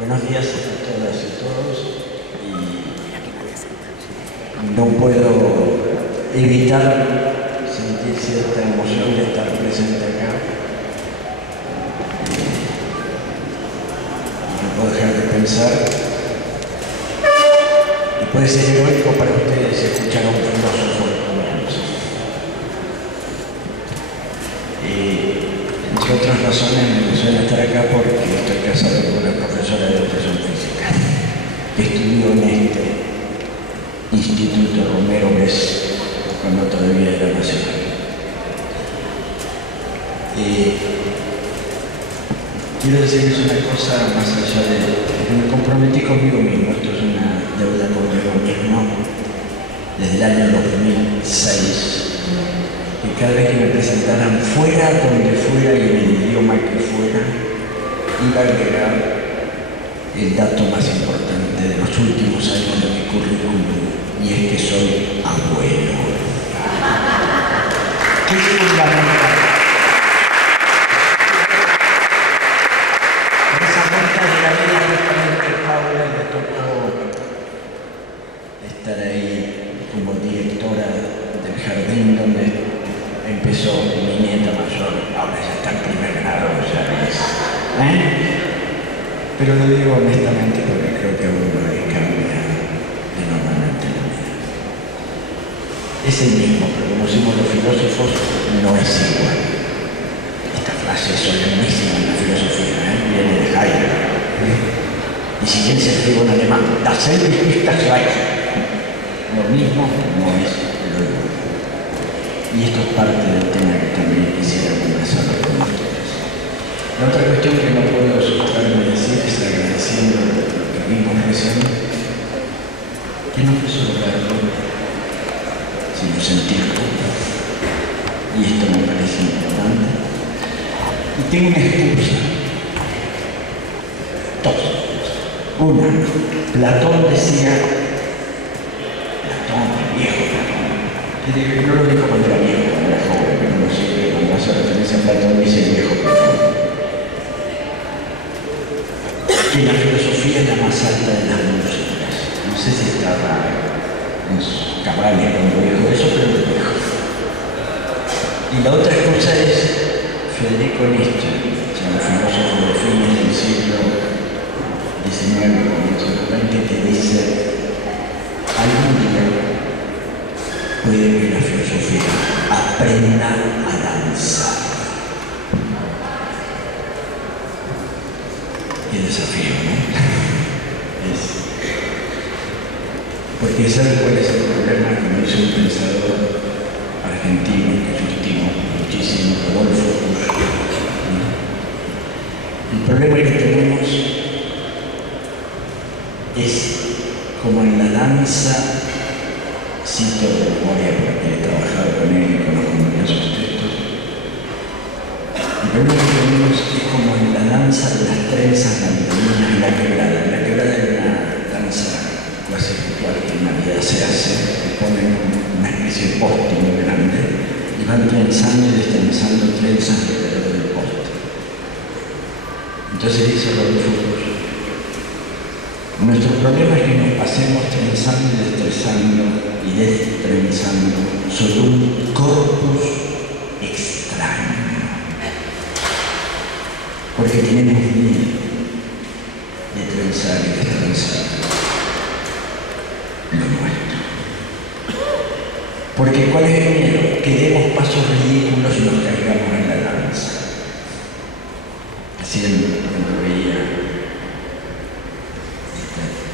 Buenos días a todas y todos. Y no puedo evitar sentir cierta emoción de estar presente acá. No puedo dejar de pensar. Y puede ser heroico para ustedes escuchar a un filósofo como yo. Entre otras razones me suena estar acá porque estoy casado con una profesora de educación física que estudió en este Instituto Romero Guess cuando todavía era nacional. Quiero decirles una cosa más allá de que me comprometí conmigo mismo. Esto es una deuda conmigo mismo desde el año 2006. Y cada vez que me presentaran fuera donde fuera y en el idioma que fuera, iba a agregar el dato más importante de los últimos años de mi currículum, y es que soy abuelo. ¿Qué es fundamental? En esa vuelta de la vida justamente Paula me tocó estar ahí como directora del jardín donde empezó mi nieta mayor, ahora ya está en primer grado, ya ves. Pero lo digo honestamente porque creo que a uno le cambia enormemente la vida. Es el mismo, pero como decimos los filósofos, no es igual. Esta frase es solemnísima en la filosofía, viene de Heidegger. Y si bien se escribe en alemán, dasselbe ist das Gleiche. Lo mismo no es lo igual. Y esto es parte del tema que también quisiera conversar con ustedes. La otra cuestión que no puedo sustraerme de decir es agradeciendo lo que vimos recién, que no es solo verlo, sino sentirlo. Y esto me parece importante. Y tengo una excusa. Dos. Una, Platón decía, Platón, el viejo Platón, que no lo dijo cuando era viejo, cuando era joven, pero no siempre cuando hace referencia a Platón dice el viejo Platón. Que la filosofía es la más alta de las músicas. No sé si estaba en sus cabales cuando dijo eso, pero lo dijo. Y la otra cosa es Federico Nietzsche, un filósofo de fines del siglo XIX, comienzo del XX, que dice: algún día puede que la filosofía aprenda a danzar. Qué desafío, ¿no? Porque ¿sabe cuál es el problema? Que me hizo un pensador argentino que yo estimo muchísimo, Rodolfo Busch. El problema que tenemos es como en la danza, cito de memoria porque he trabajado con él y conozco muchos sus textos. El problema que tenemos es como en la danza de las trenzas navideñas y la quebrada. La quebrada es una danza casi ritual que en Navidad se hace, que ponen una especie de poste muy grande y van trenzando y destrenzando trenzas alrededor del poste. Entonces dice Rodolfo Busch: nuestro problema es que nos pasemos trenzando y destrenzando sobre un corpus extraño, porque tenemos miedo de trenzar y destrenzar lo nuestro. Porque ¿cuál es el miedo? Que demos pasos ridículos y nos caigamos en la danza. Así cuando veía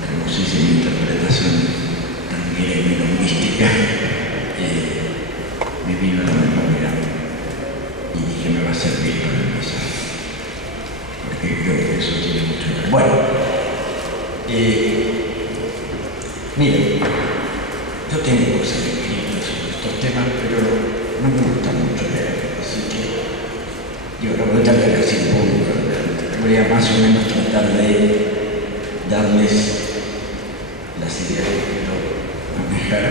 hermosísima interpretación también mística, me vino a la memoria y dije: me va a servir para empezar, porque creo que eso tiene mucho que ver. Bueno, miren, yo tengo cosas escritas sobre estos temas, pero no me gusta mucho leer, así que yo no voy a leer así en público. Voy a más o menos tratar de darles las ideas que quiero manejar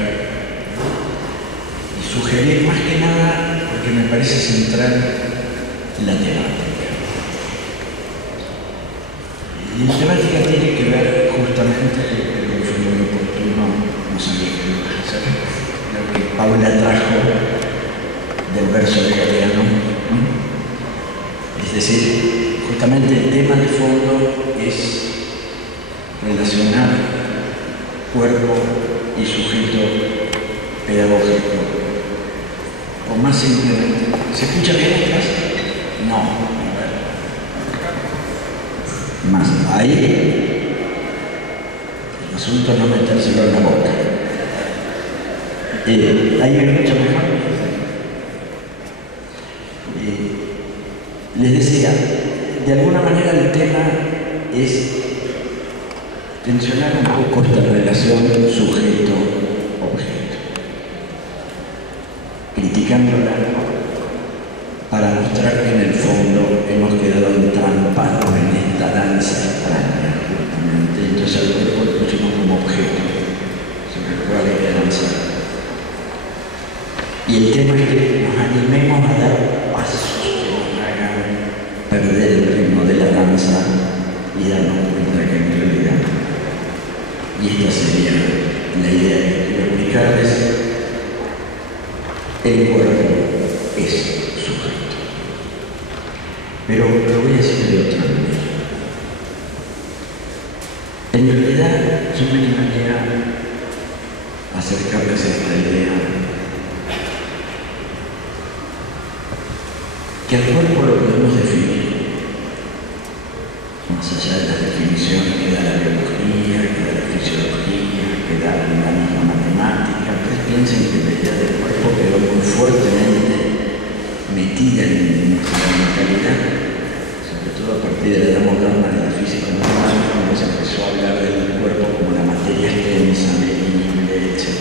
y sugerir, más que nada porque me parece central la temática. Y la temática tiene realmente creo que fue muy oportuno, no sabía qué iba a hacer, lo que Paula trajo del verso de Galeano. Es decir, justamente el tema de fondo es relacionar cuerpo y sujeto pedagógico. O más simplemente, ¿se escucha bien atrás? No. Más, ahí el asunto es no metérselo en la boca. Ahí es mucho mejor. Les decía, de alguna manera el tema es tensionar un poco esta relación sujeto-objeto, criticándola para mostrar que en el fondo hemos quedado entrampados en esta danza extraña, justamente. Entonces al cuerpo lo pusimos como objeto sobre el cual hay que danzar. Y el tema es que nos animemos a dar pasos que nos hagan perder el ritmo de la danza y darnos cuenta que en realidad, y esta sería la idea que quiero explicarles, el cuerpo es sujeto. Pero lo voy a decir de otra manera. En realidad, yo me animaría a acercarles a esta idea que al cuerpo lo podemos definir, más allá de las definiciones que da la biología, que da la fisiología, que da la misma matemática. Ustedes piensen que la idea del cuerpo quedó muy fuertemente metida en nuestra mentalidad, sobre todo a partir de la edad moderna de la física nuclear, cuando se empezó a hablar del cuerpo como la materia extensa, medible, etc.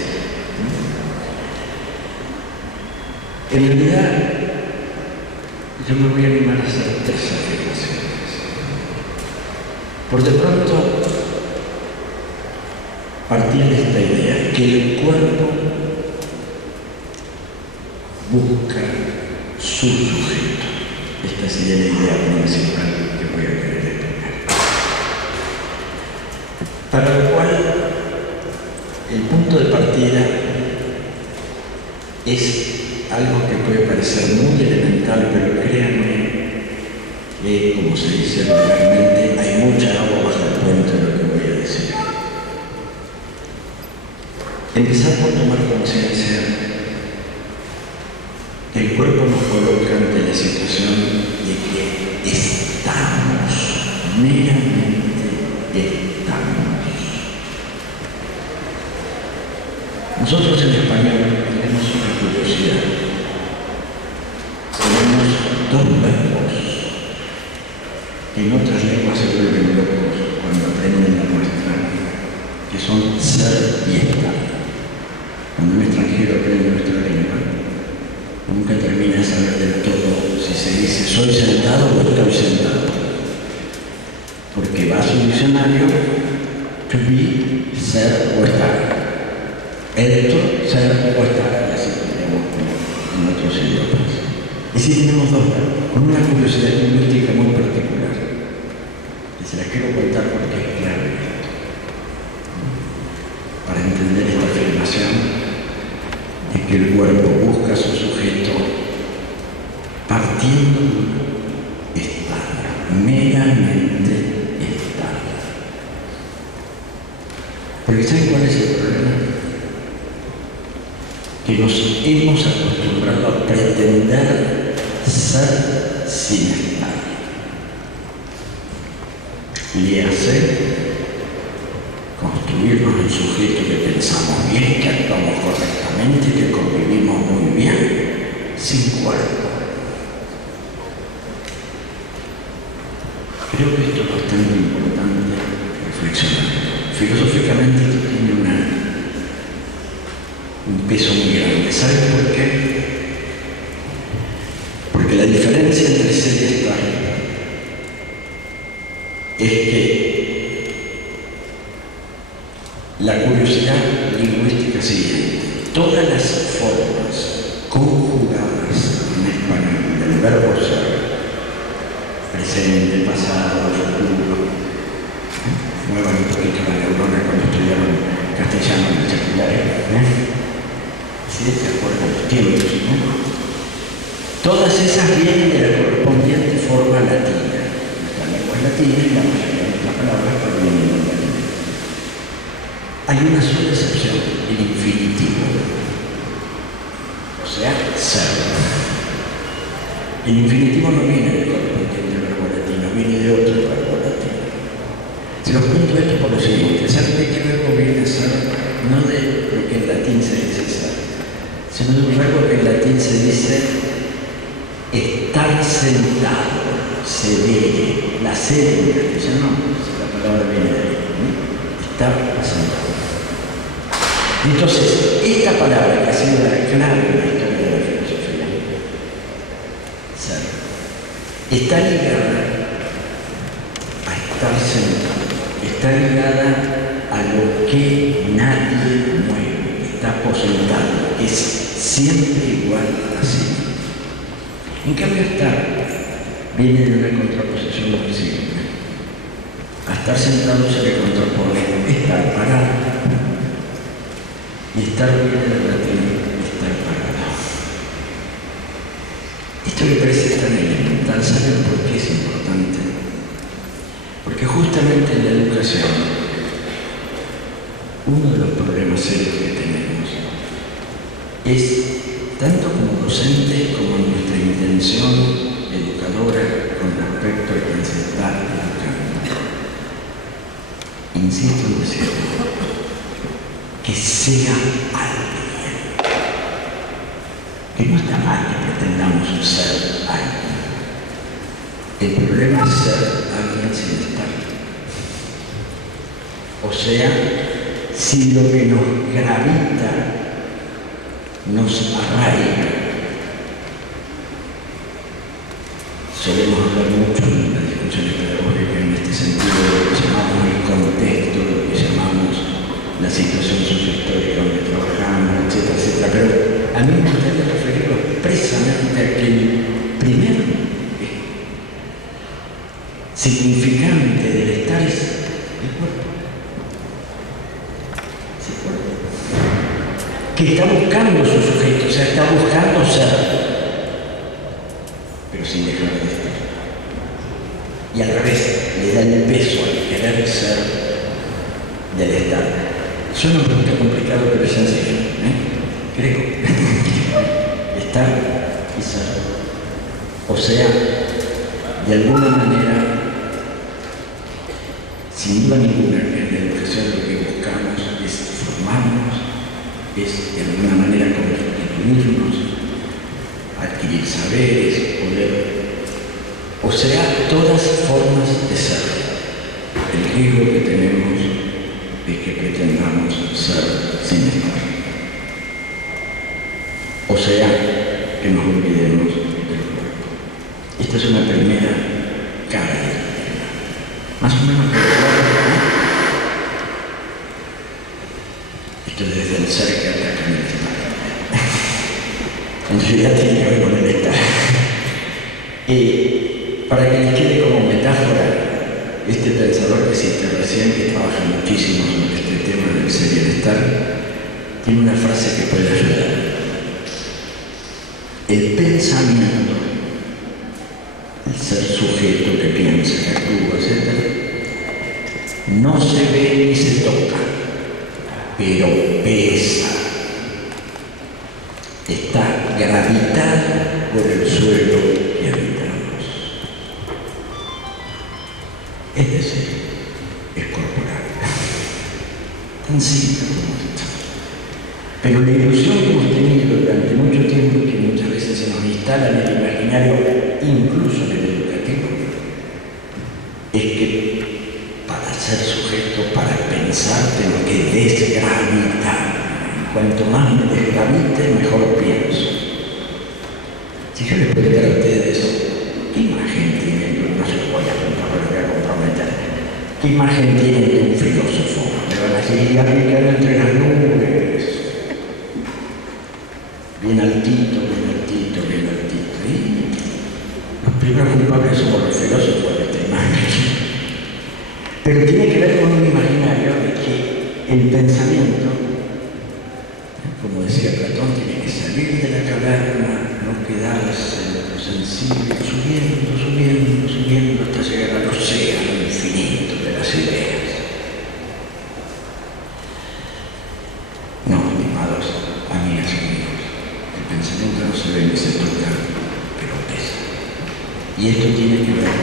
En realidad, yo me voy a animar a hacer tres afirmaciones. Por de pronto, partir de esta idea, que el cuerpo busca su sujeto. Esta sería la idea principal que voy a querer explicar. Para lo cual, el punto de partida es algo que puede parecer muy elemental, pero créanme que, como se dice vulgarmente, hay mucha agua bajo el puente de lo que voy a decir. Empezar por tomar conciencia que el cuerpo nos coloca ante la situación de que estamos, meramente estamos. Nosotros en español tenemos una curiosidad. Tenemos dos verbos que en otras lenguas se vuelven locos cuando aprenden la nuestra, que son ser y estar. Cuando un extranjero aprende nuestra lengua, nunca termina de saber del todo si se dice soy sentado o estoy sentado. Porque va a su diccionario, to be, ser o estar. Esto, ser o estar, y así tenemos en otros idiomas. Y sí tenemos dos, con una curiosidad lingüística muy particular. Y se las quiero contar porque es clave para entender esta afirmación de que el cuerpo busca su sujeto partiendo de estar, meramente estar. Porque ¿saben cuál es el problema? Que nos hemos acostumbrado a pretender ser sin estar. Y hacer construirnos el sujeto que pensamos bien, que actuamos correctamente, que convivimos muy bien, sin cuerpo. Creo que esto es bastante importante reflexionar. Filosóficamente esto tiene un peso muy grande. ¿Saben por qué? Porque la diferencia entre ser y estar es que la curiosidad lingüística sigue. Todas las formas conjugadas en español del verbo ser, presente, pasado, futuro, muevan un poquito la neurona cuando estudiaron castellano en el secundario. ¿Sí? ¿Se acuerdan los tiempos? Todas esas vienen de la correspondiente forma latina. Nuestra lengua es latina y la mayoría de nuestras palabras provienen del latín. Hay una sola excepción, el infinitivo, o sea, ser. El infinitivo no viene del correspondiente verbo latino, viene de otro verbo latino. Se los cuento esto por lo siguiente: ¿saben de qué verbo viene a ser? No de lo que en latín se dice ser, sino de un verbo que en latín se dice estar sentado, sedere. La sede en castellano, la palabra viene de ahí, estar sentado. Entonces, esta palabra que ha sido la clave en la historia de la filosofía, ser, está ligada a estar sentado, está ligada a lo que nadie mueve, está aposentado, es siempre igual a sí. En cambio, estar viene de una contraposición muy simple. A estar sentado se le contrapone estar parado. Y estar viene del latín, estar parado. Esto me parece tan elemental. ¿Saben por qué es importante? Porque justamente en la educación, uno de los problemas serios que tenemos es, tanto como docentes como en nuestra intención educadora con respecto al que se está educando, insisto en decirlo, que sea alguien. Que no está mal que pretendamos ser alguien. El problema es ser alguien sin estar. O sea, si lo que nos gravita nos arraiga. Solemos hablar mucho en las discusiones pedagógicas en este sentido de lo que llamamos el contexto, de lo que llamamos la situación sociohistórica donde trabajamos, etcétera, etcétera. Pero a mí me gustaría referirlo expresamente a que el primer significante del estar es el cuerpo. Es el cuerpo. Que está buscando su sujeto, o sea, está buscando ser, pero sin dejar de estar. Y al revés, le da el peso al querer ser del estar. Suena un poquito complicado, pero es sencillo, creo. Estar y ser. O sea, de alguna manera, sin duda ninguna, en la educación lo que buscamos es formarnos, es de alguna manera constituirnos, adquirir saberes, poder. O sea, todas formas de ser. El riesgo que tenemos es que pretendamos ser sin estar. O sea, que nos olvidemos del cuerpo. Esta es una primera cara del tema. Más o menos esto es desde el ser que ataca el estar. En realidad tiene que ver con el estar. Para que les quede como metáfora, este pensador que cité recién, que trabaja muchísimo sobre este tema del ser y el estar, tiene una frase que puede ayudar. El pensamiento, el ser sujeto que piensa, que actúa, etc., no se ve ni se toca, pero pesa. Está gravitado por el suelo que habitamos. Es decir, es corporal. Tan simple como esto. Pero la ilusión que hemos tenido durante mucho tiempo, que muchas veces se nos instala en el imaginario, incluso en el educativo, es que para ser sujeto, para pensar, tengo que desgravitar. Cuanto más me desgravite, mejor pienso. Si yo les preguntara a ustedes, ¿qué imagen tienen? No se lo voy a preguntar, pero voy a comprometer. ¿Qué imagen tienen de un filósofo? Me van a decir, aplicado entre las nubes. Bien altito, bien altito, bien altito. Y los primeros culpables somos los filósofos de esta imagen. Pero tiene que ver con un imaginario de que el pensamiento, como decía Platón, tiene que salir de la caverna, no quedarse en lo sensible, subiendo, subiendo, subiendo hasta llegar al océano infinito de las ideas. No, estimados amigas y amigos, el pensamiento no se ve ni se toca, pero pesa. Y esto tiene que ver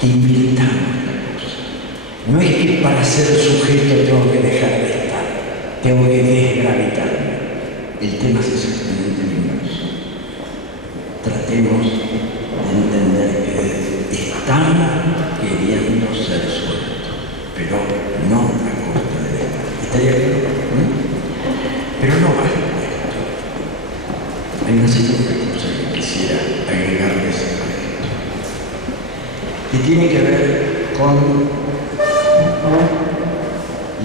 que inventamos la cosa. No es que para ser sujeto tengo que dejar de estar, tengo que desgravitarme. El tema es exactamente el inverso. Tratemos de entender que estamos queriendo ser sueltos, pero no a costa de estar. ¿Estaría claro? Pero no basta esto. Hay una segunda cosa que quisiera agregarles a esto, que tiene que ver con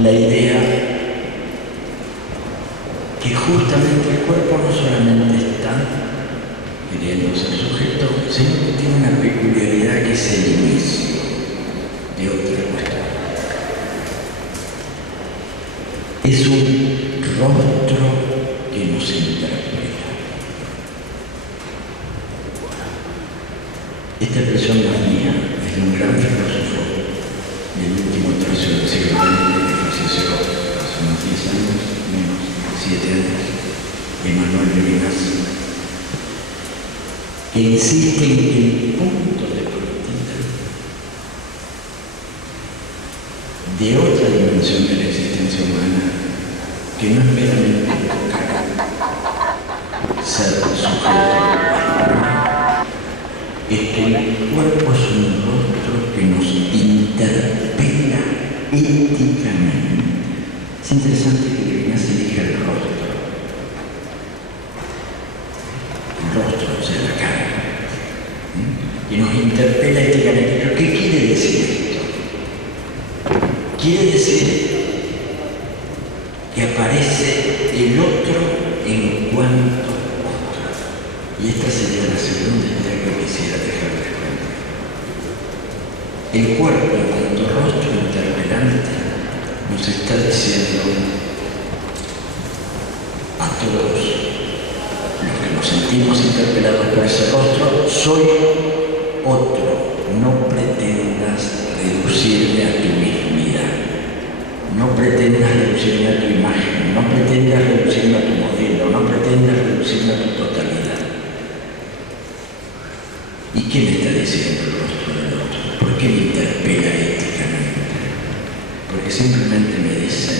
la idea que justamente el cuerpo no solamente está queriendo ser sujeto, sino que tiene una peculiaridad que es el inicio de otra cuestión. Es un rostro que nos interpela. Esta expresión no es mía, es de un gran filósofo del último tercio del siglo XX que falleció hace unos 10 años, menos 7 años, Emmanuel Levinas, que insiste en que el punto de partida de otra dimensión de la existencia humana, que no es meramente ser sujeto, es que el cuerpo es un rostro que nos interpela éticamente. Es interesante que Levinas elija el rostro. El rostro, o sea, la cara. Y nos interpela éticamente. ¿Pero qué quiere decir esto? Quiere decir que aparece el otro en cuanto otro. Y esta sería la segunda idea que quisiera dejarles cuenta. El cuerpo en cuanto rostro interpelante nos está diciendo a todos los que nos sentimos interpelados por ese rostro: soy otro, no pretendas reducirme a tu mismidad, no pretendas reducirme a tu imagen, no pretendas reducirme a tu modelo, no pretendas reducirme a tu totalidad. ¿Y qué me está diciendo el rostro del otro? ¿Por qué me interpela éticamente? Porque simplemente me dice,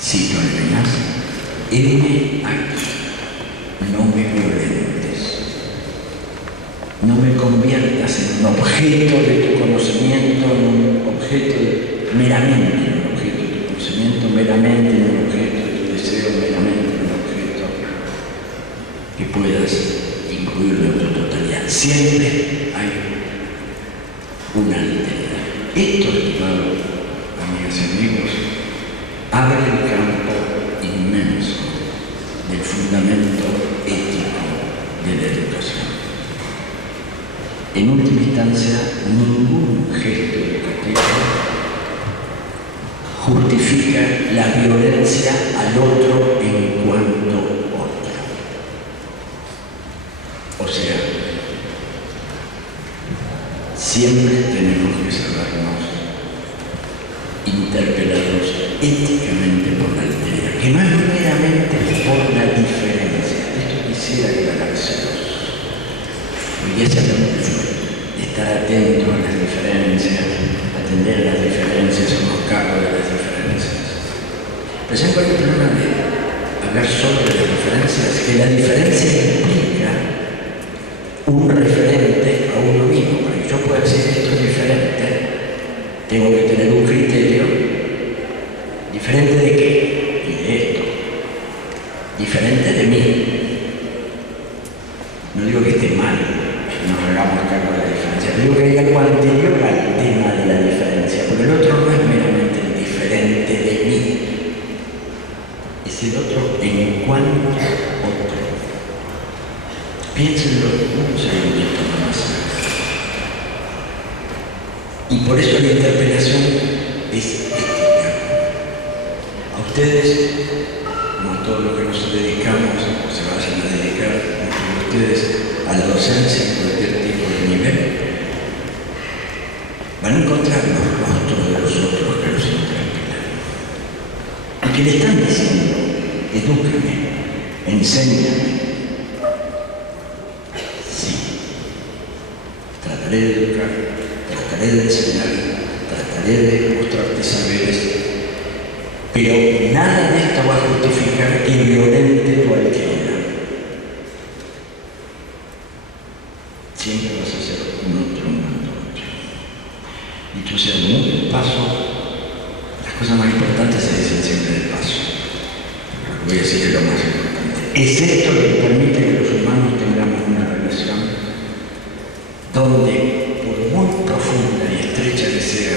cito al Levinas, heme aquí, no me violentes, no me conviertas en un objeto de tu conocimiento, en un objeto meramente en un objeto de tu conocimiento, meramente en un objeto de tu deseo, meramente en un objeto que puedas incluirlo en tu totalidad. Siempre hay una alteridad. Esto, estimados amigas y amigos, abre el campo inmenso del fundamento ético de la educación. En última instancia, ningún gesto educativo justifica la violencia al otro en cuanto otro. O sea, siempre tenemos que sabernos interpelados éticamente por la alteridad, que no es meramente por la diferencia. Esto quisiera aclarárselos. Hoy día se habla mucho de estar atento a las diferencias, atender a las diferencias, hacernos cargo de las diferencias. Pero ¿saben cuál es el problema de hablar solo de las diferencias? Que la diferencia implica un referente a uno mismo. Para que yo pueda decir esto es diferente, tengo que tener un criterio. ¿Diferente de qué? Y de esto. Diferente de mí. No digo que esté mal, que nos hagamos cargo de la diferencia. Digo que hay algo anterior al tema de la diferencia, porque el otro no es meramente el diferente de mí. Es el otro en cuanto otro. Piénsenlo un segundito nomás. Y por eso la interpelación es ética. A ustedes, como a todos los que nos dedicamos o se vayan a dedicar, a ustedes, a la docencia en cualquier tipo de nivel, van a encontrar los rostros de los otros que los interpelan. Y que le están diciendo, edúcame, enséñame. Sí, trataré de educar, trataré de enseñar, trataré de mostrarte saberes, pero nada de esto va a justificar que violente tu alquilidad. Siempre vas a ser un otro. Dicho sea muy paso, las cosas más importantes se dicen siempre del paso. Lo que voy a decir es lo más importante. Es esto lo que permite que los humanos tengamos una relación donde, por muy profunda y estrecha que sea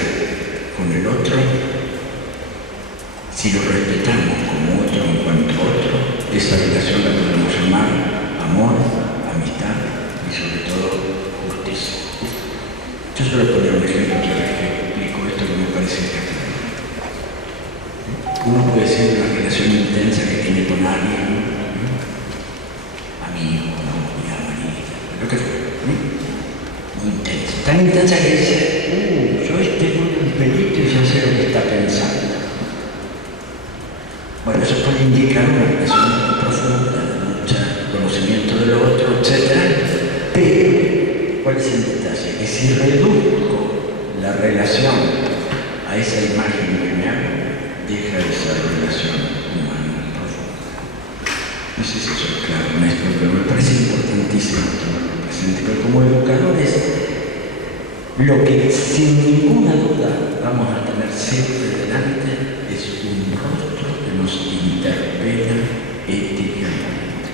con el otro, si lo respetamos como otro en cuanto a otro, esa relación la podemos llamar amor, amistad y sobre todo justicia. Yo solo poner un ejemplo otra vez que explico esto que me parece que uno puede decir una relación intensa que tiene con alguien, amigo, novia, marido, lo que fuera, muy intensa. Tan intensa que dice, yo muevo un pelito y ya sé lo que está pensando. Bueno, eso puede indicar una relación profunda, de mucho conocimiento del otro, etc. Pero, ¿cuál es el detalle? Que si reduzco la relación a esa imagen que me hago, deja esa relación humana profunda. No sé si soy claro en esto, pero me parece importantísimo tenerlo presente, porque como educadores, lo que sin ninguna duda vamos a tener siempre delante es un rostro que nos interpela éticamente.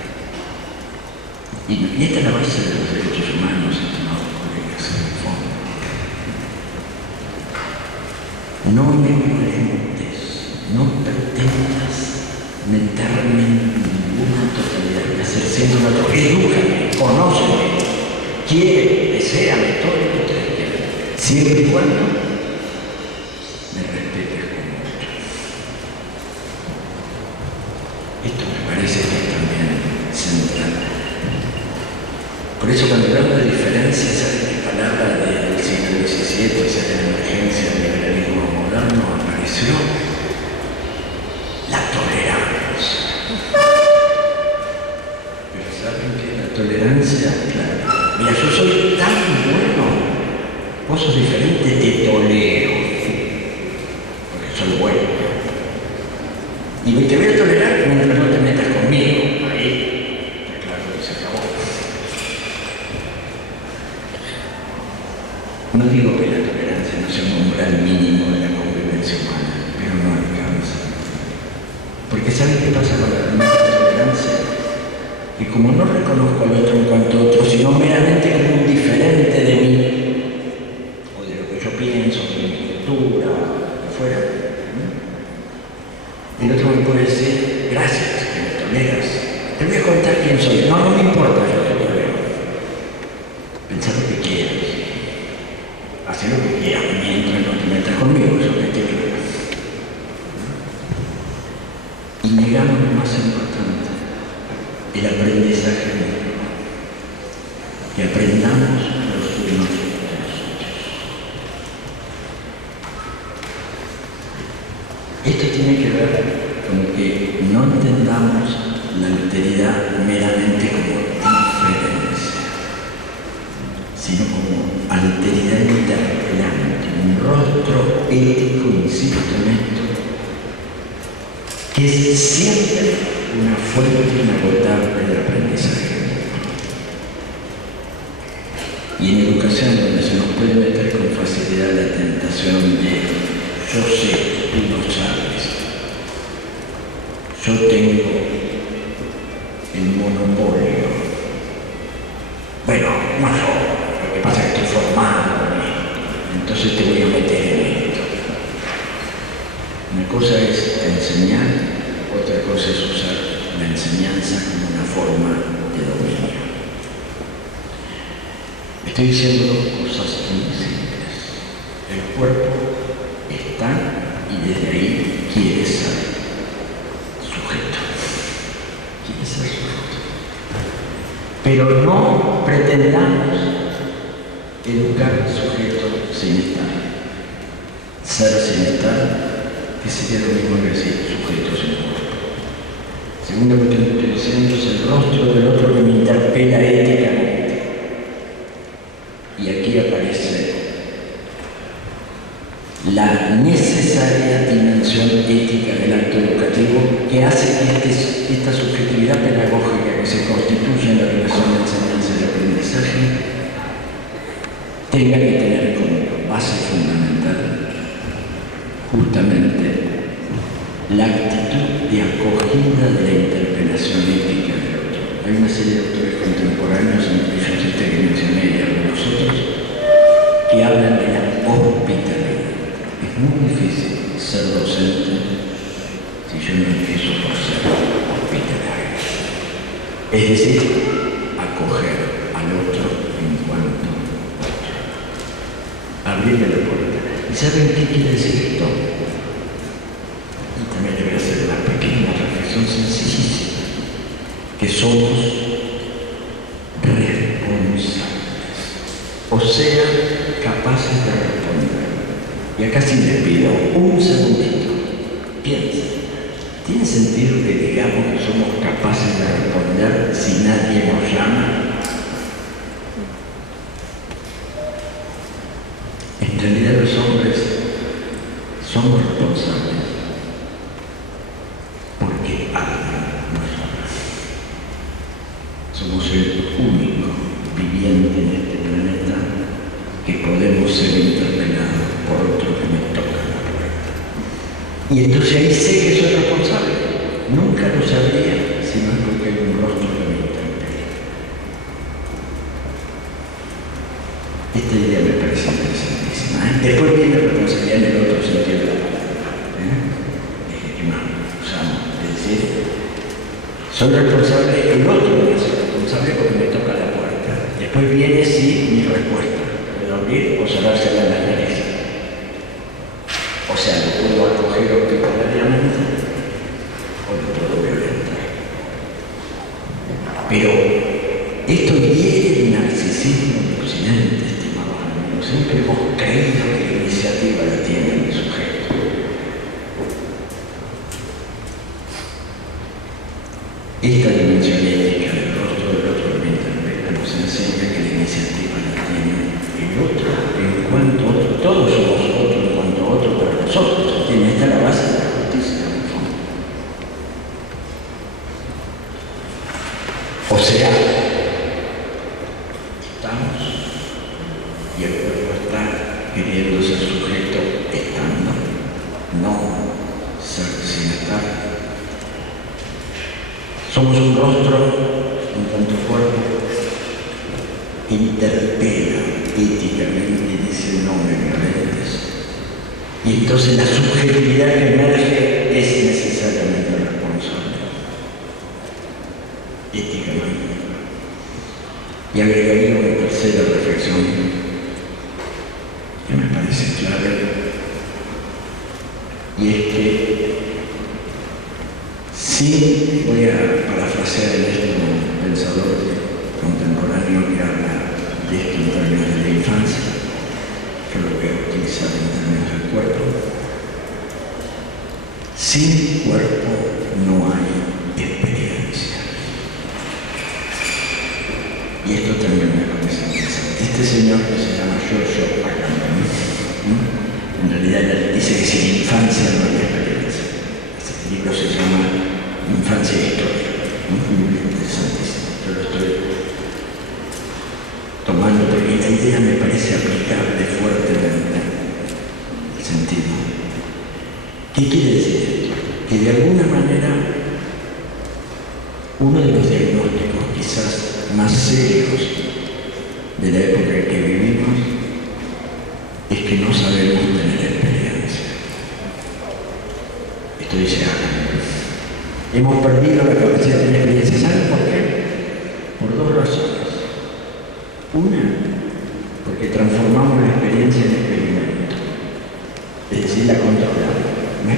Y esta es la base de los derechos humanos, estimados colegas, en el fondo. No me violentes, no pretendas meterme en ninguna totalidad, hacer siendo un otro. Edúcame, conóceme, quiere, deséame, todo lo que ustedes quieran, siempre y cuando me respetes como otro. Esto me parece que es también central. Por eso cuando hablamos de diferencias, ¿sabes qué palabra del siglo XVII, esa de la emergencia del liberalismo moderno, apareció? La tolerancia. Pero ¿saben qué? La tolerancia, claro. Mira, yo soy tan bueno, vos sos diferente, te tolero. Porque soy bueno. Y te voy a tolerar mientras no te metas conmigo. Ahí, está claro que se acabó. No digo que la tolerancia no sea un umbral mínimo de la convivencia humana, pero no alcanza. Porque ¿saben qué pasa con la tolerancia? Que como no reconozco al otro en cuanto a otro, sino meramente como un diferente de mí, o de lo que yo pienso, de mi cultura, lo que fuera, el otro me puede decir, gracias, que me toleras. Te voy a contar quién soy. No me importa, yo te tolero. Pensá lo que quieras. Haz lo que quieras mientras no te metas conmigo, eso que te digo. Y negamos lo más importante, el aprendizaje mismo. Que aprendamos los unos de los otros. Esto tiene que ver con que no entendamos la alteridad meramente como diferencia, sino como alteridad interpelante, un rostro ético, insisto en esto, que es siempre una fuente inagotable de aprendizaje. Y en educación, donde se nos puede meter con facilidad la tentación de yo sé, tú no sabes, yo tengo el monopolio. Bueno, no yo, lo que pasa es que estoy formado en esto, entonces te voy a meter en esto. Una cosa es enseñar, otra cosa es usar la enseñanza como una forma de dominio. Estoy diciendo dos cosas muy simples. cuerpo está y desde ahí quiere ser sujeto. Quiere ser sujeto. Pero no pretendamos educar sujeto sin estar. Ser sin estar, que sería lo mismo que decir sujeto sin cuerpo. Segunda cuestión que estoy diciendo es el rostro del otro que me interpela éticamente. Y aquí aparece la necesaria dimensión ética del acto educativo que hace que esta subjetividad pedagógica que se constituye en la relación de enseñanza y aprendizaje tenga que tener como base fundamental justamente la actitud de acogida de la interpelación ética del otro. Hay una serie de autores contemporáneos, entre ellos este que mencioné y algunos otros, que hablan de la hospitalidad. Es muy difícil ser docente si yo no empiezo por ser hospitalario. Es decir, acoger al otro en cuanto otro. Abrirle la puerta. ¿Y saben qué quiere decir esto? Y también le voy a hacer una pequeña reflexión sencillísima, que somos responsables, o sea, capaces de responder. Y acá sí les pido un segundito, piensen, ¿tiene sentido que digamos que somos capaces de responder si nadie nos llama? En realidad los hombres somos responsables porque alguien nos llama. Somos el único viviente en este planeta que podemos ser interpelados por otro que me toca la puerta. Y entonces ahí sé que soy responsable. Nunca lo sabría si no es porque hay un rostro que me interpela. Esta idea me parece interesantísima. Después viene la responsabilidad en el otro sentido de la palabra. Que más usamos. Es decir, soy responsable, el otro es responsable porque me toca la puerta. Después viene sí mi respuesta. Puedo abrir o cerrársela en la nariz. O sea, lo puedo acoger hospitalariamente o lo puedo violentar. Pero esto hiere el narcisismo de Occidente, estimados amigos. Siempre hemos creído que la iniciativa la tiene el sujeto. Esta dimensión ética del rostro del otro que me interpela nos enseña que la iniciativa la tiene el otro, en cuanto a otro. Todos somos otro en cuanto a otro, pero nosotros. Tiene esta la base de la justicia, en el fondo. O sea, estamos y el cuerpo está queriendo ser sujeto estando, no ser sin estar. Somos un rostro en cuanto cuerpo interpela éticamente y dice no me violentes. Y entonces la subjetividad que emerge es necesariamente responsable, éticamente. Y agregaría una tercera reflexión que me parece clave, y es que sí, voy a parafrasear en esto un pensador contemporáneo que habla de esto en términos de la infancia, yo lo voy a utilizar en términos del cuerpo. Sin cuerpo no hay experiencia. Y esto también me parece interesante. Este señor que se llama Giorgio Agamben, en realidad dice que sin infancia no hay experiencia. Este libro se llama Infancia e Historia. Un libro interesantísimo. Yo lo estoy tomando porque la idea me parece aplicable fuertemente el sentido. ¿Qué quiere decir esto? Que de alguna manera uno de los diagnósticos quizás más serios de la época en que vivimos es que no sabemos tener experiencia. Esto dice Agamben. Hemos perdido la capacidad de tener experiencia. ¿Saben por qué? Por dos razones. Una, porque transformamos la experiencia en experimento.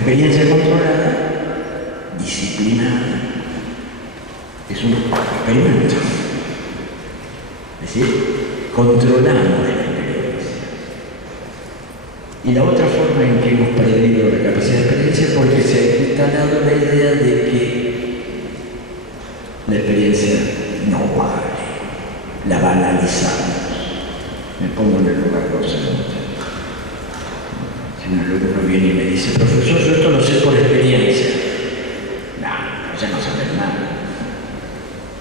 experiencia controlada, disciplinada, es un experimento. Es decir, controlamos la experiencia. Y la otra forma en que hemos perdido la capacidad de experiencia es porque se ha instalado la idea de que la experiencia no vale, la banalizamos. Me pongo en el lugar docente. Si un alumno viene y me dice, profesor, yo esto lo sé por experiencia. No, ya no sabes nada.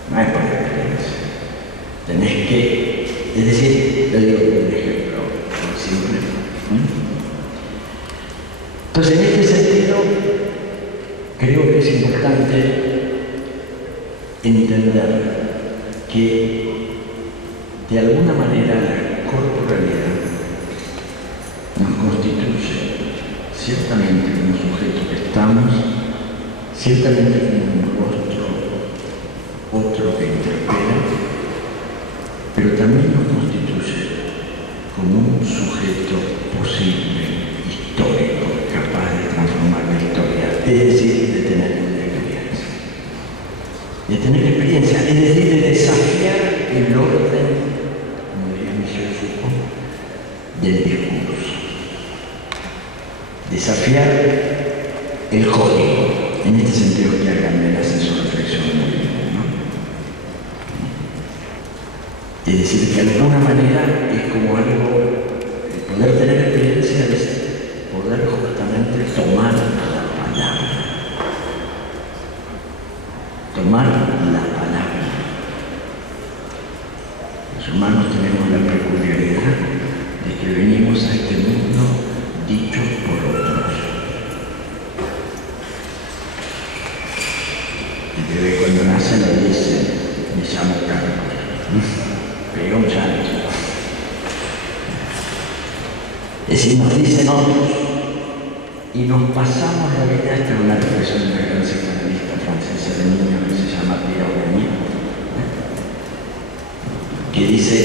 No es por experiencia. Tenés que, es decir, le digo un ejemplo muy simple. Entonces, en este sentido, creo que es importante entender que de alguna manera la corporalidad nos constituye ciertamente como sujetos que estamos, ciertamente como un rostro, otro que interpela, pero también nos constituye como un sujeto posible, histórico, capaz de transformar la historia, es decir, de tener una experiencia. De tener experiencia, es decir, de desafiar el orden, como diría Michel Foucault, del discurso. Desafiar el código. En este sentido que Agamben hace su reflexión muy bien, ¿no? Es decir, que de alguna manera es como algo, el poder tener experiencia es poder justamente tomar la palabra. Tomar la palabra. Los humanos tenemos la peculiaridad de que venimos a este mundo dichos por otros. El bebé cuando nace lo dice, me llamo Carlos. Pega un llanto. Es decir, nos dicen otros y nos pasamos la vida. Esta es una reflexión de una gran psicoanalista francesa de niños que se llama Pierre Denis, que dice,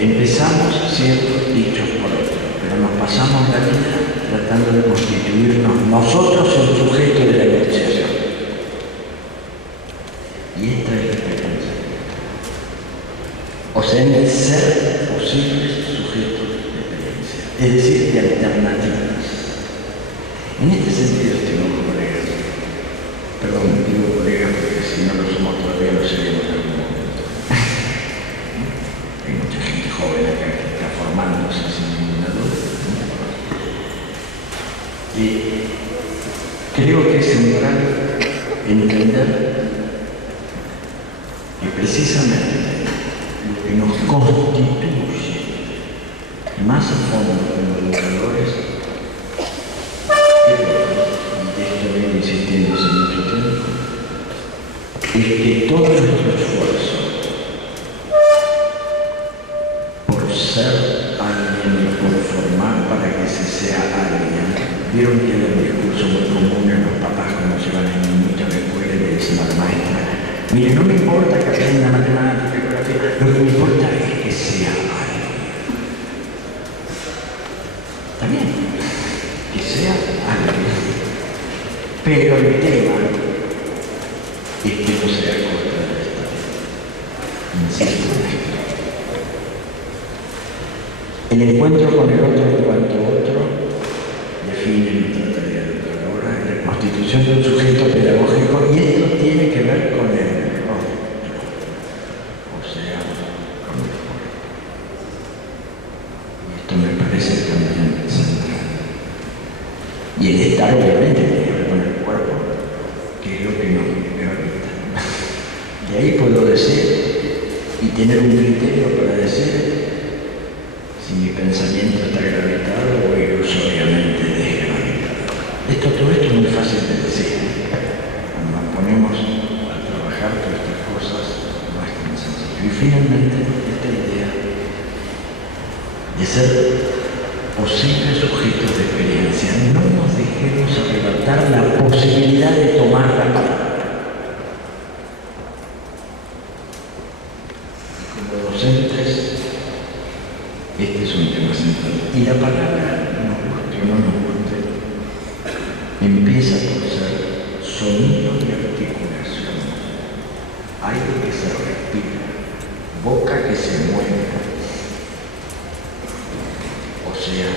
empezamos siendo dichos por otros, pero nos pasamos la vida tratando de constituirnos nosotros el sujeto de la enunciación. Y esta es la experiencia. O sea, en el ser posibles sujetos de experiencia, es decir, de alternativas. En este sentido, estimados colegas, perdón, digo colegas porque si no lo somos todavía lo seremos en algún momento. Hay mucha gente joven acá que está formándose sin ninguna duda. Y creo que es central entender que precisamente lo que nos constituye más a fondo como educadores, y de esto vengo insistiendo hace mucho tiempo, es que todo nuestro esfuerzo por ser alguien y por formar para que se sea alguien, vieron que hay un discurso muy común en los papás cuando llevan a niñitos a la escuela y le dicen a la maestra, mire, no me importa que aprenda matemática, geografía, lo que me importa es que sea alguien. Está bien, que sea alguien. Pero el tema es que no sea contra de esto. Insisto en esto. El encuentro con el otro en cuanto otro define nuestra tarea educadora, la constitución de un sujeto pedagógico, y esto tiene que ver con el también central. Y el estar obviamente tiene que ver con el cuerpo, que es lo que nos vive ahorita. De ahí puedo decir y tener un criterio para decir si mi pensamiento está gravitado o ilusoriamente desgravitado. Todo esto es muy fácil de decir. Cuando nos ponemos a trabajar todas estas cosas, no es tan sencillo. Y finalmente, esta idea de ser posibles sujetos de experiencia, no nos dejemos arrebatar la posibilidad de tomar la palabra. Como docentes, este es un tema central. Y la palabra, nos guste o no nos guste, empieza por ser sonido de articulación, aire que se respira, boca que se mueve, o sea,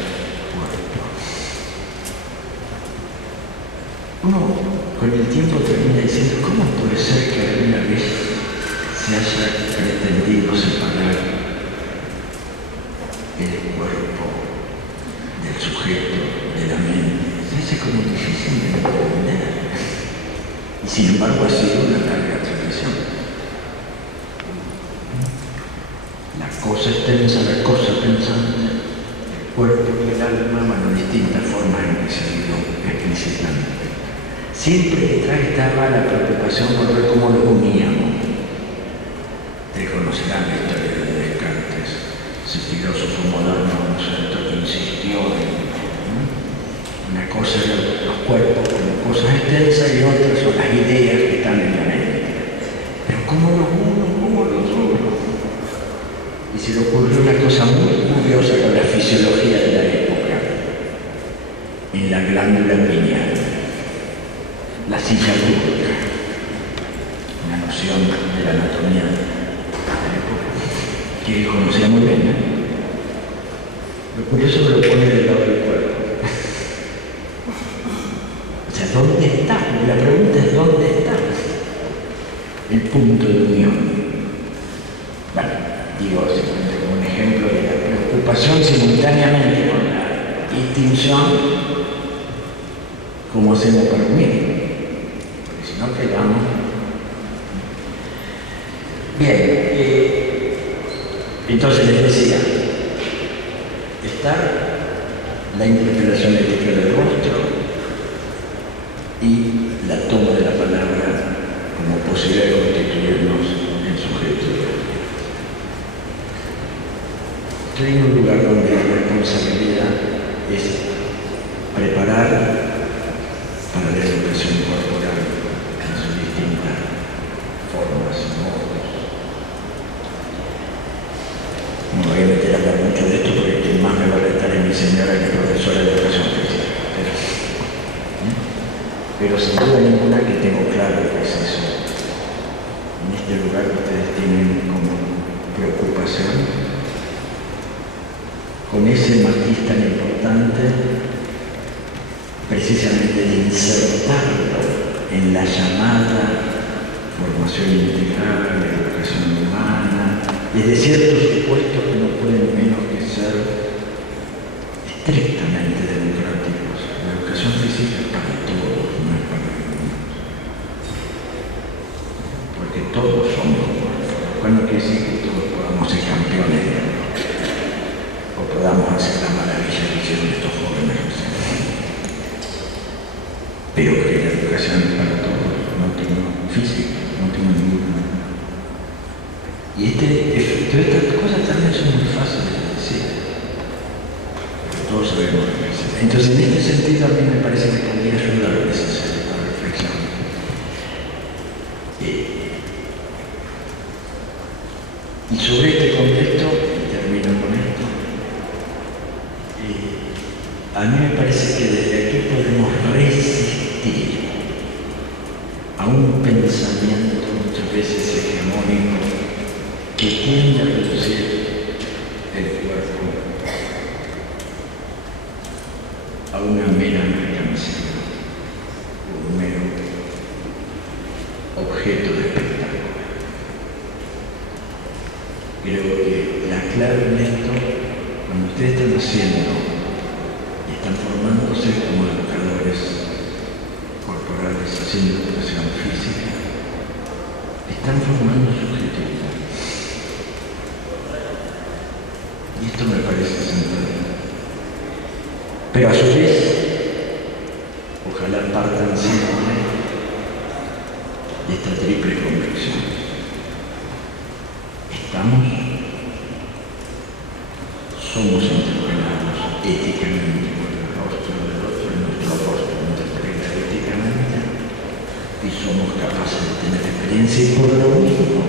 cuerpo. Uno con el tiempo termina diciendo, ¿cómo puede ser que alguna vez se haya pretendido separar el cuerpo del sujeto, de la mente? Se hace como difícil de entender. Y sin embargo ha sido una larga tradición. La cosa extensa, la cosa pensante, el cuerpo y el alma van de distintas formas en que se ha ido explicitando. Siempre detrás estaba la preocupación por ver cómo los uníamos. Ustedes conocerán la historia de Descartes, ese filósofo moderno, ¿no es cierto?, que insistió en una cosa eran los cuerpos como cosas extensas y otras son las ideas que están en la mente. Pero ¿cómo los uno? ¿Cómo los uno? Y se le ocurrió una cosa muy curiosa con la fisiología de la época, en la glándula pineal, la silla turca, una noción de la anatomía de la época que él conocía muy bien, ¿eh? Lo curioso que lo pone del lado del cuerpo. O sea, ¿dónde está? Porque la pregunta es ¿dónde está el punto de unión? Bueno, digo simplemente como un ejemplo de la preocupación simultáneamente con la distinción, ¿cómo hacemos para unir? Porque si no quedamos. Bien, entonces les decía, estar la interpelación ética del rostro y la toma de la palabra como posibilidad de constituirnos en sujeto. Estoy en un lugar donde la responsabilidad es preparar para la educación corporal en sus distintas formas y modos. No me voy a meter a hablar mucho de esto porque quien más me va a retar es mi señora, que es profesora de educación física. Pero sin duda ninguna que tengo claro que es eso. En este lugar ustedes tienen como preocupación con ese matiz tan importante, precisamente de insertarlo en la llamada formación integral, la educación humana, desde ciertos supuestos que no pueden menos que ser estrictamente democráticos. La educación física es para todos, no es para algunos. Porque todos somos buenos. Bueno, quiere decir que todos podamos ser campeones o podamos hacer la maravilla que hicieron estos jóvenes. Pero que la educación es para todos, no tengo física, no tengo ninguna. Y todas estas cosas también son muy fáciles de decir. Todos sabemos lo que es. Entonces, en este sentido, a mí me parece que podría ayudarles a hacer esta reflexión. Y sobre este contexto, y termino con esto, a mí me parece que desde aquí podemos resistir a un pensamiento muchas veces hegemónico que tiende a reducir el cuerpo a una mera mercancía, un mero objeto de espectáculo. Creo que la clave en esto, cuando ustedes están haciendo y están formándose como educadores corporales, haciendo educación física, están formando subjetividad. Y esto me parece central. Pero a su vez, ojalá partan siempre de esta triple convicción. Somos interpelados éticamente por el rostro del otro y nuestro rostro interpela éticamente y somos capaces de tener experiencia y por lo mismo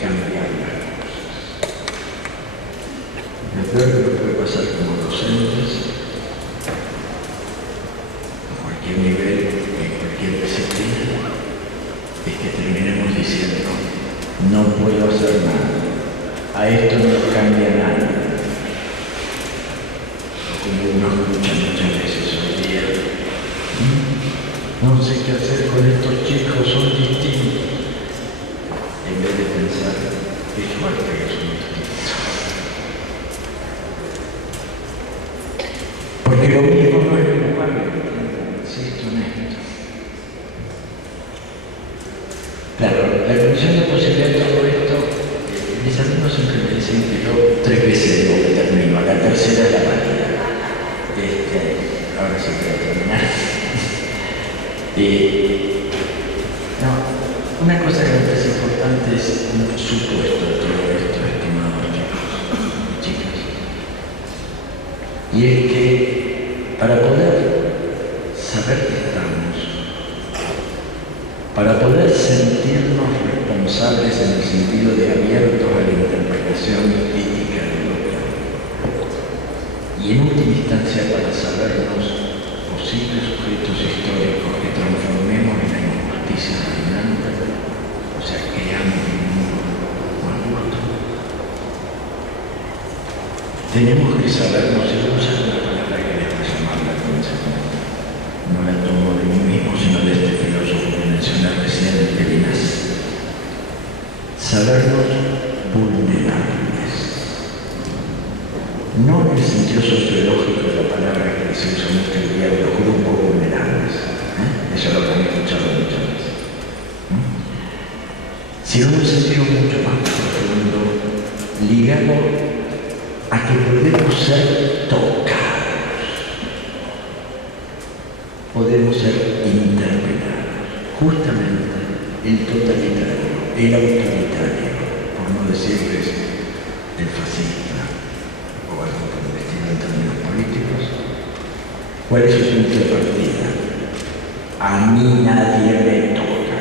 cambiar las cosas. Lo peor que nos puede pasar como docentes a cualquier nivel como uno escucha muchas veces hoy día. No sé qué hacer con estos chicos, son distintos. En vez de pensar, qué suerte que son distintos. Porque lo mismo no es igual, insisto en esto. Claro, la condición de posibilidad de todo esto, mis amigos siempre me dicen que yo 3 veces digo que termino, la tercera es la válida. Ahora sí quiero terminar. No, una cosa que me parece importante es un supuesto de todo esto, estimados chicos, y es que para poder saber que estamos, para poder sentirnos responsables en el sentido de abiertos a la interpretación ética de lo que hay, y en última instancia para sabernos posibles sujetos históricos que transformemos en la injusticia reinante, o sea, creamos un mundo más justo. Tenemos que sabernos, y voy a usar una palabra que les va a llamar la atención, no la tomo de mí mismo, sino de este filósofo que mencioné recién, Levinas. Sabernos vulnerables. No en el sentido sociológico de la palabra que se usa mucho el día de los grupos vulnerables, eso lo han escuchado muchas veces, sino en un sentido mucho más profundo, ligado a que podemos ser tocados, podemos ser interpretados. Justamente el totalitario, el autoritario, por no decirles el fascista, o algo por el estilo en términos políticos. ¿Cuál es su punto de partida? A mí nadie me toca.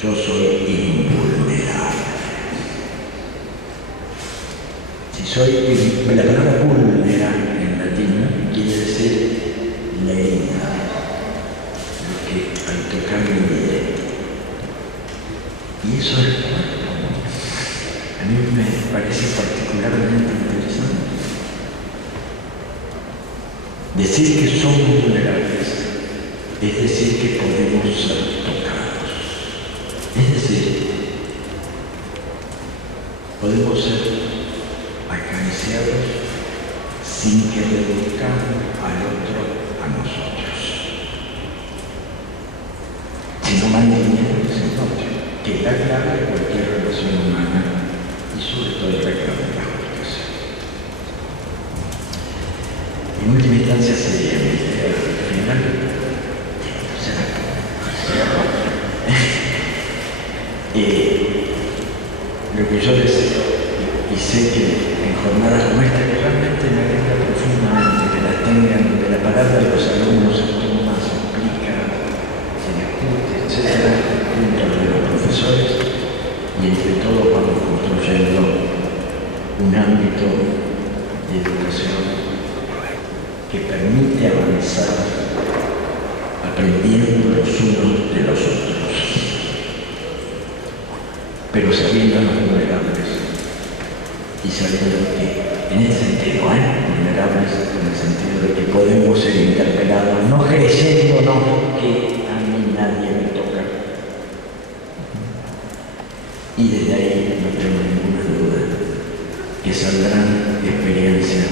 Yo soy invulnerable. Si soy, la palabra vulnerable en latín quiere decir la herida, lo que al tocar me hiere. Y eso es el cuerpo. A mí me parece particularmente interesante. Decir que somos vulnerables es decir que podemos ser tocados. Es decir, podemos ser acariciados sin que reduzcamos al otro a nosotros, sino manteniendo ese otro, que es la clave de cualquier relación humana y sobre todo el reclamo de la justicia. En última instancia sería mi idea final. Lo que yo deseo, y sé que en jornadas como esta que realmente me alegra profundamente que las tengan, donde la palabra de los alumnos se toma, se explica, se discute, etc., junto a los profesores, y entre todos vamos construyendo un ámbito de educación que permite avanzar aprendiendo los unos de los otros, pero sabiéndonos vulnerables y sabiendo que, en ese sentido, vulnerables en el sentido de que podemos ser interpelados, no creyéndonos que a mí nadie me toca. Y desde ahí no tengo ninguna duda que saldrán experiencias